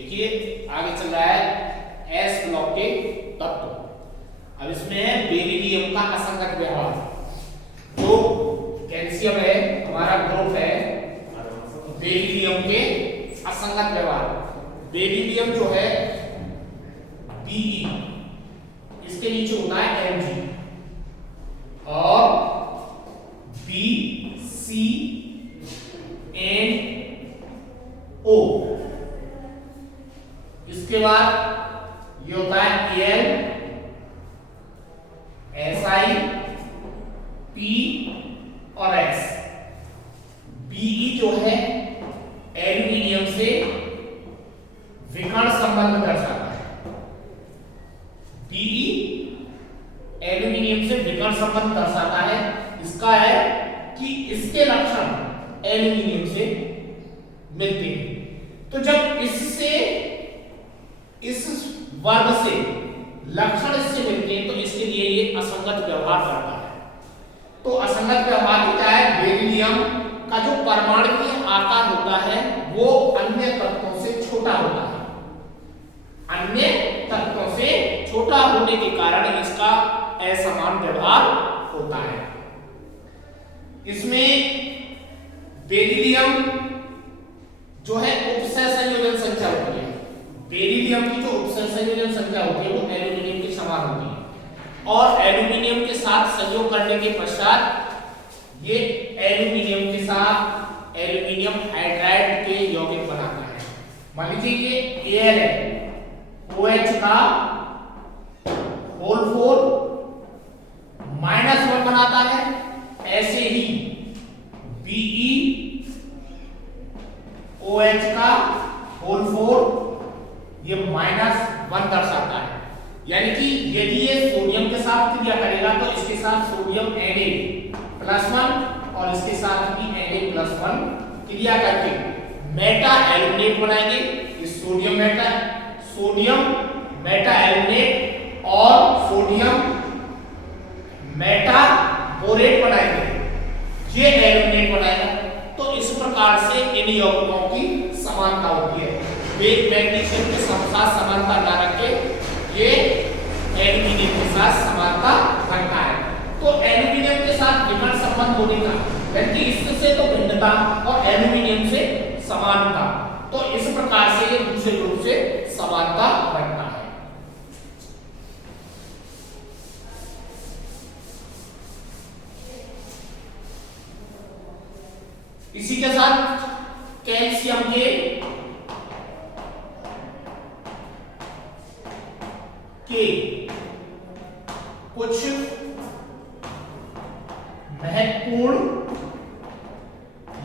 देखिए आगे चल रहा है एस ब्लॉक के तत्व। अब इसमें है बेरिलियम का असंगत व्यवहार। जो कैल्शियम है हमारा ग्रुप है बेरिलियम के असंगत व्यवहार। बेरिलियम जो है Be, इसके नीचे होता है Mg और BCNO। इसके बाद ये होता है Al Si P और S। Be जो है एल्यूमिनियम से विकर्ण संबंध दर्शाता है। Be एल्यूमिनियम से विकर्ण संबंध दर्शाता है। इसका है कि इसके लक्षण एल्यूमिनियम से मिलते हैं। तो जब इससे इस वर्ग से लक्षण इससे मिलते हैं तो इसके लिए ये असंगत व्यवहार करता है। तो असंगत व्यवहार क्या है? बेरिलियम का जो परमाणुकीय आकार होता है वो अन्य तत्वों से छोटा होता है। अन्य तत्वों से छोटा होने के कारण इसका असमान व्यवहार होता है। इसमें बेरिलियम जो है उपसय संयोजन संख्या होती है। बेरिलियम की जो उपसय संयोजन संख्या होती है वो एल्यूमिनियम के समान होती है और एल्यूमिनियम के साथ संयोग करने के पश्चात ये एल्यूमिनियम के साथ एल्यूमिनियम हाइड्राइड के यौगिक बनाता है। मान लीजिए ये Al है, OH का होल 4 -1 बनाता है। ऐसे ही Be OH का होल 4 ये -1 दर्शाता है। यानी कि यदि ये सोडियम के साथ क्रिया करेगा तो इसके साथ सोडियम Na+1 और इसके साथ भी Na+1 क्रिया करके मेटा एल्यूमिनेट बनाएंगे। इस सोडियम मेटा एल्यूमिनेट और सोडियम मेटा बोरेट बनाएंगे। ये एल्यूमिनेट बनाएगा। तो इस प्रकार से इन यौगिकों की समानता होती है। वे मैग्नीशियम के साथ समानता ना रखे ये एल्यूमिनियम के साथ समानता रखता है। तो एल्यूमिनियम के साथ विकर्ण संबंध होने का यानी इससे तो भिन्नता और एल्यूमिनियम से समानता, तो इस प्रकार से ये दूसरे रूप से समानता रखता है। इसी के साथ कैल्शियम के कुछ महत्वपूर्ण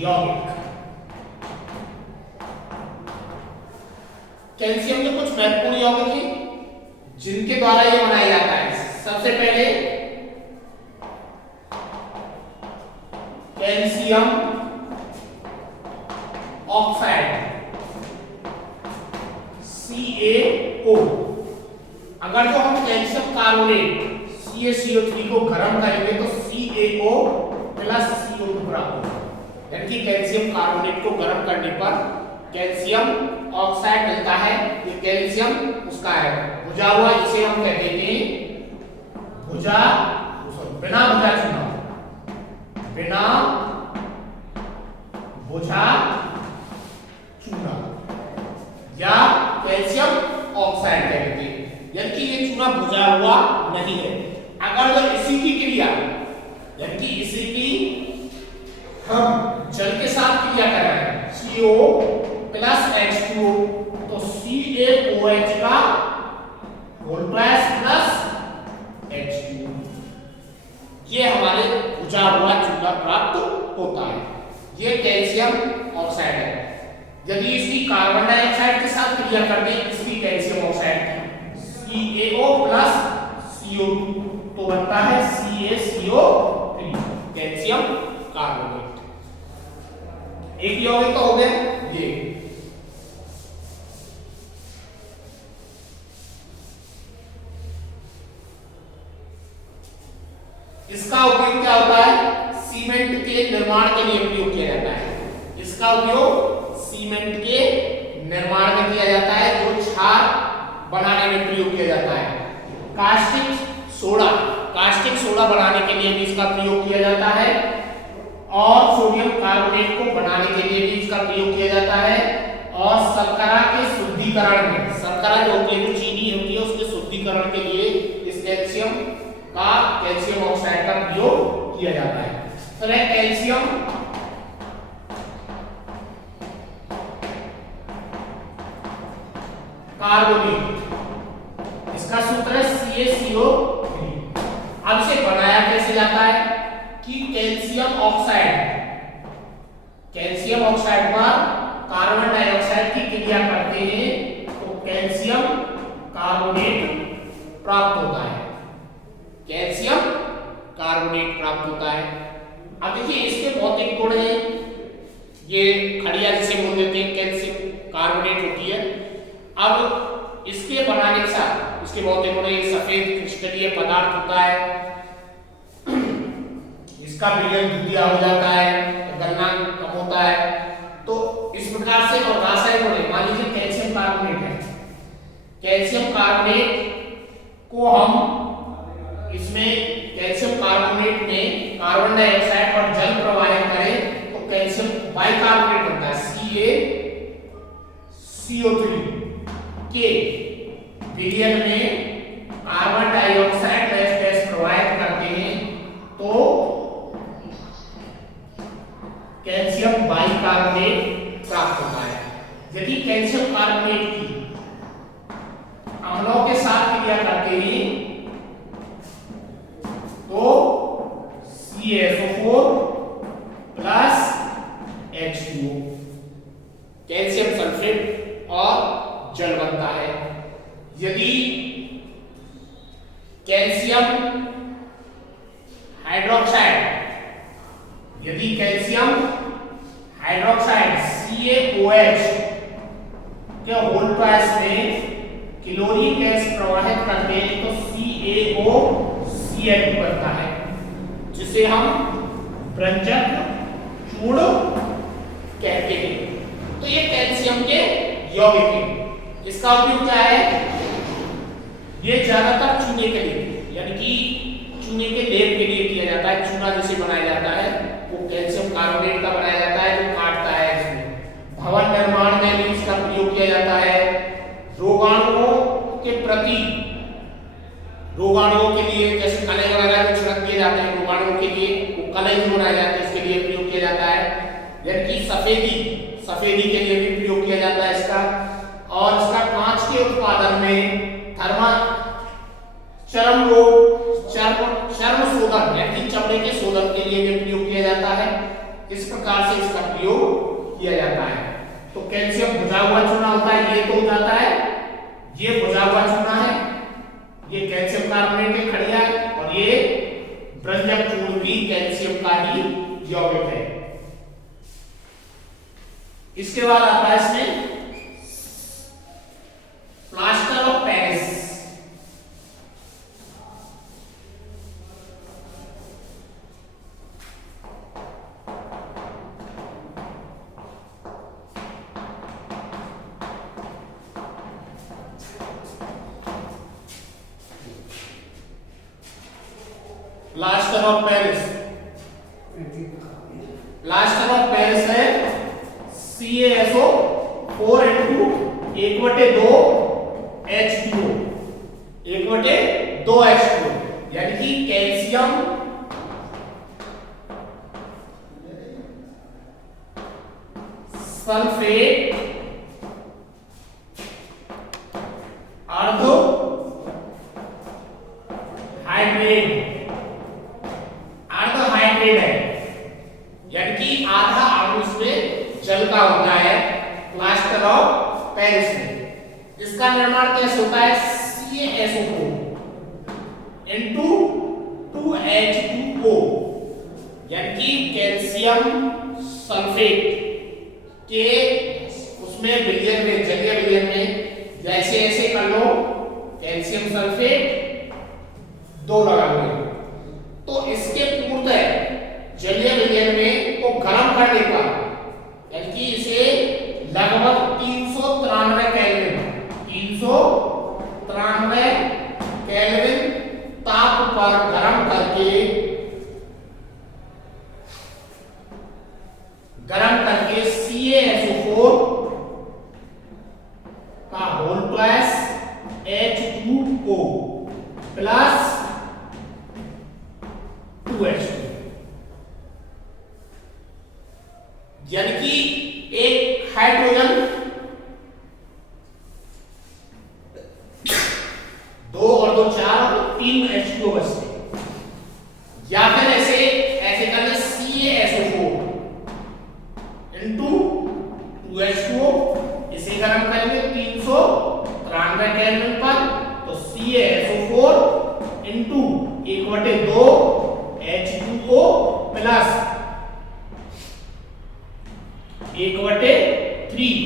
यौगिक। कैल्शियम के कुछ महत्वपूर्ण यौगिक हैं जिनके द्वारा यह बनाया जाता है। सबसे पहले कैल्शियम ऑक्साइड CaO। अगर जो हम कैल्शियम कार्बोनेट CaCO3 को गर्म करेंगे तो CaO + CO2 प्राप्त होगा। यानी कि कैल्शियम कार्बोनेट को गर्म करने पर कैल्शियम ऑक्साइड मिलता है। ये कैल्शियम उसका है भुजा हुआ, इसे हम कहते हैं बिना भुजा चूना, बिना भुजा चूना या कैल्शियम ऑक्साइड कहते हैं। यानी कि ये चूना भुजा हुआ नहीं है। अगर जो इसी की क्रिया यानी कि इसी की हम जल के साथ क्रिया कर रहे हैं CO + H2O तो CaOH का होल प्लस H2O ये हमारे भुजा हुआ चूना प्राप्त होता है। ये कैल्शियम ऑक्साइड है। यदि इसकी कार्बन डाइऑक्साइड के साथ क्रिया कर दें इसकी कैल्शियम ऑक्साइड CaO + CO2 तो बनता है CaCO3 कैल्शियम कार्बोनेट। एक यौगिक तो हो गया ये। इसका उपयोग क्या होता है? सीमेंट के निर्माण के लिए उपयोग किया जाता है। इसका उपयोग सीमेंट के निर्माण में किया जाता है। बनाने में प्रयोग किया जाता है। कास्टिक सोडा बनाने के लिए भी इसका प्रयोग किया जाता है और सोडियम कार्बोनेट को बनाने के लिए भी इसका प्रयोग किया जाता है और शर्करा के शुद्धिकरण में, शर्करा जो होती है, जो चीनी होती है, उसके शुद्धिकरण के लिए इस कैल्शियम ऑक्साइड का प्रयोग किया जाता है। तो कैल्शियम कार्बोनेट, इसका सूत्र है CaCO3। अब इसे बनाया कैसे जाता है कि कैल्शियम ऑक्साइड पर कार्बन डाइऑक्साइड की क्रिया करते हैं तो कैल्शियम कार्बोनेट प्राप्त होता है। अब देखिए इसके भौतिक गुण हैं, ये खड़िया जिसे बोल देते हैं कैल्शियम कार्बोनेट होती है। अब इसके बनाने के साथ इसके भौतिक गुण, एक सफेद क्रिस्टलीय पदार्थ होता है, इसका विलयन द्वितीय हो जाता है, गलनांक कम होता है। तो इस प्रकार से और रासायनिक गुण, मान लीजिए कैल्शियम कार्बोनेट है, कैल्शियम कार्बोनेट को हम इसमें कैल्शियम कार्बोनेट में कार्बन डाइऑक्साइड और जल प्रवाहित करें तो कैल्शियम बाइकार्बोनेट बनता है, CaCO3 के विलयन में कार्बन डाइऑक्साइड गैस प्रवाहित करते हैं तो कैल्शियम बाइकार्बोनेट प्राप्त होता है। यदि कैल्शियम कार्बोनेट की अम्लों के साथ क्रिया करते हैं तो CaSO4 plus H2O, calcium sulphate और जल बनता है। यदि कैल्शियम हाइड्रोक्साइड CaOH के होल ट्वाइस में क्लोरीन गैस प्रवाहित करते हैं तो CaOCl बनता है, जिसे हम भ्रंजक चूर्ण कहते हैं। तो ये कैल्शियम के यौगिक है। इसका उपयोग क्या है, ये ज्यादातर चूने के लिए, यानी कि चूने के लेप के लिए किया जाता है। चूना जिसे बनाया जाता है वो कैल्शियम कार्बोनेट का बनाया जाता है जो काटता है। इसमें भवन निर्माण में भी इसका प्रयोग किया जाता है। रोगाणुओं के लिए जैसे कलई वगैरह में छिड़क दिए जाते हैं, रोगाणुओं के लिए वो कलई जो बनाए जाते हैं उसके लिए प्रयोग किया जाता है। यानी कि सफेदी के लिए भी प्रयोग किया जाता है इसका। और इसका कांच के उत्पादन में चर्म शोधन यानी चमड़े के शोधन के लिए भी प्रयोग किया जाता है। इस प्रकार से इसका प्रयोग किया जाता है। तो कैल्शियम भुजा हुआ चूना होता है, ये तो हो जाता है, ये भुजा हुआ चूना है, ये कैल्शियम कार्बोनेट की खड़िया है और ये भ्रंजक चूर्ण भी कैल्शियम का ही यौगिक है। इसके बाद आता है इसमें plaster of Paris. Plaster of Paris है CaSO4 1/2 H2O 1/2 H2O, यानी कि कैल्शियम सल्फेट अर्ध हाइड्रेट है, यानी कि आधा अणु इसमें जल का होता है प्लास्टर ऑफ पेरिस में। इसका निर्माण कैसे होता है, CaSO4 2H2O, यानी कि कैल्शियम सल्फेट के उसमें विलयन में, जलीय विलयन में जैसे ऐसे कर लो कैल्शियम सल्फेट 2 लगा लो तो इसके पूर्णतः जलीय विलयन में को गर्म करने का, यानी कि इसे लगभग 393 केल्विन CaO4 का whole plus H2O plus 2H2, यानी कि एक हाइड्रोजन 2 और 2 4 और 3 H2O बचते, या फिर ऐसे करना CaSO4 into 2H2O, इसे अगर हम करेंगे 393 केल्विन पर, तो CaSO4 into 1/2 H2O plus 1/3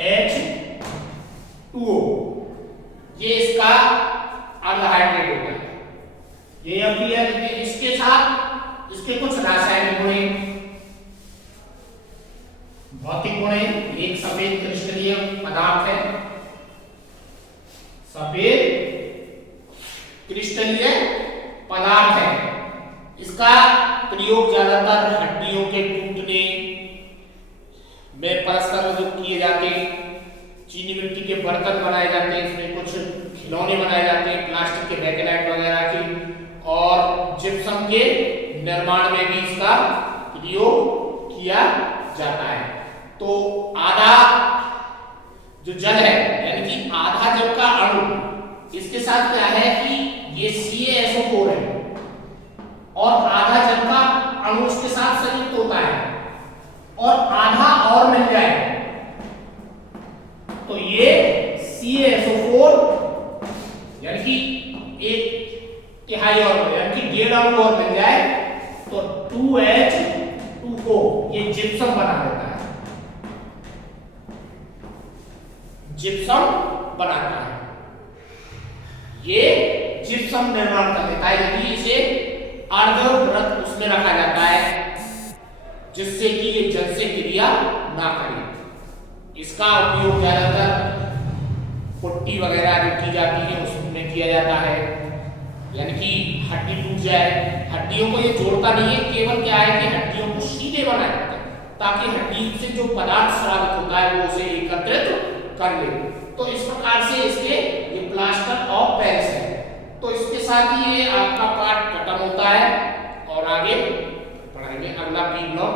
H2O, ये इसका अल्डिहाइड होता है। ये अब भी है, लेकिन इसके साथ इसके कुछ रासायनिक गुण हैं, भौतिक गुण हैं। एक सफेद क्रिस्टलीय पदार्थ है, सफेद क्रिस्टलीय पदार्थ है। इसका प्रयोग ज्यादातर हड्डियों के टूटने में परस्पर किए जाते हैं, चीनी मिट्टी के बर्तन बनाए जाते हैं, इसमें कुछ खिलौने बनाए जाते हैं प्लास्टिक के बैकलाइट वगैरह की, और जिप्सम के निर्माण में भी इसका प्रयोग किया जाता है। तो आधा जो जल है, यानी कि आधा जल का अणु, इसके साथ क्या है कि ये CaSO4 है, और आधा जल का अणु इसके साथ संयुक्त होता है, और आधा और मिल जाए तो ये CaSO4 यानी कि एक तिहाई और, यानी कि 1.5 अणु और मिल जाए तो 2H2O ये जिप्सम बना देता है, जिप्सम बनाता है, ये जिप्सम निर्माण कर देता है, यदि इसे अर्धव्रत उसमें रखा जाता है जिससे कि ये जल से क्रिया ना करे। इसका उपयोग ज्यादातर पुट्टी वगैरह जो की जाती है उसमें किया जाता है, यानी कि हड्डी टूट जाए, हड्डियों को ये जोड़ता नहीं है, केवल क्या है कि हड्डियों को सीधे बनाया जाता है ताकि हड्डी से जो पदार्थ स्रावित होता है वो उसे एकत्रित कर ले। तो इस प्रकार से इसके ये प्लास्टर ऑफ पेरिस है। तो इसके साथ ही ये आपका पार्ट खत्म होता है, और आगे पढ़ाएंगे अगला पी ब्लॉक।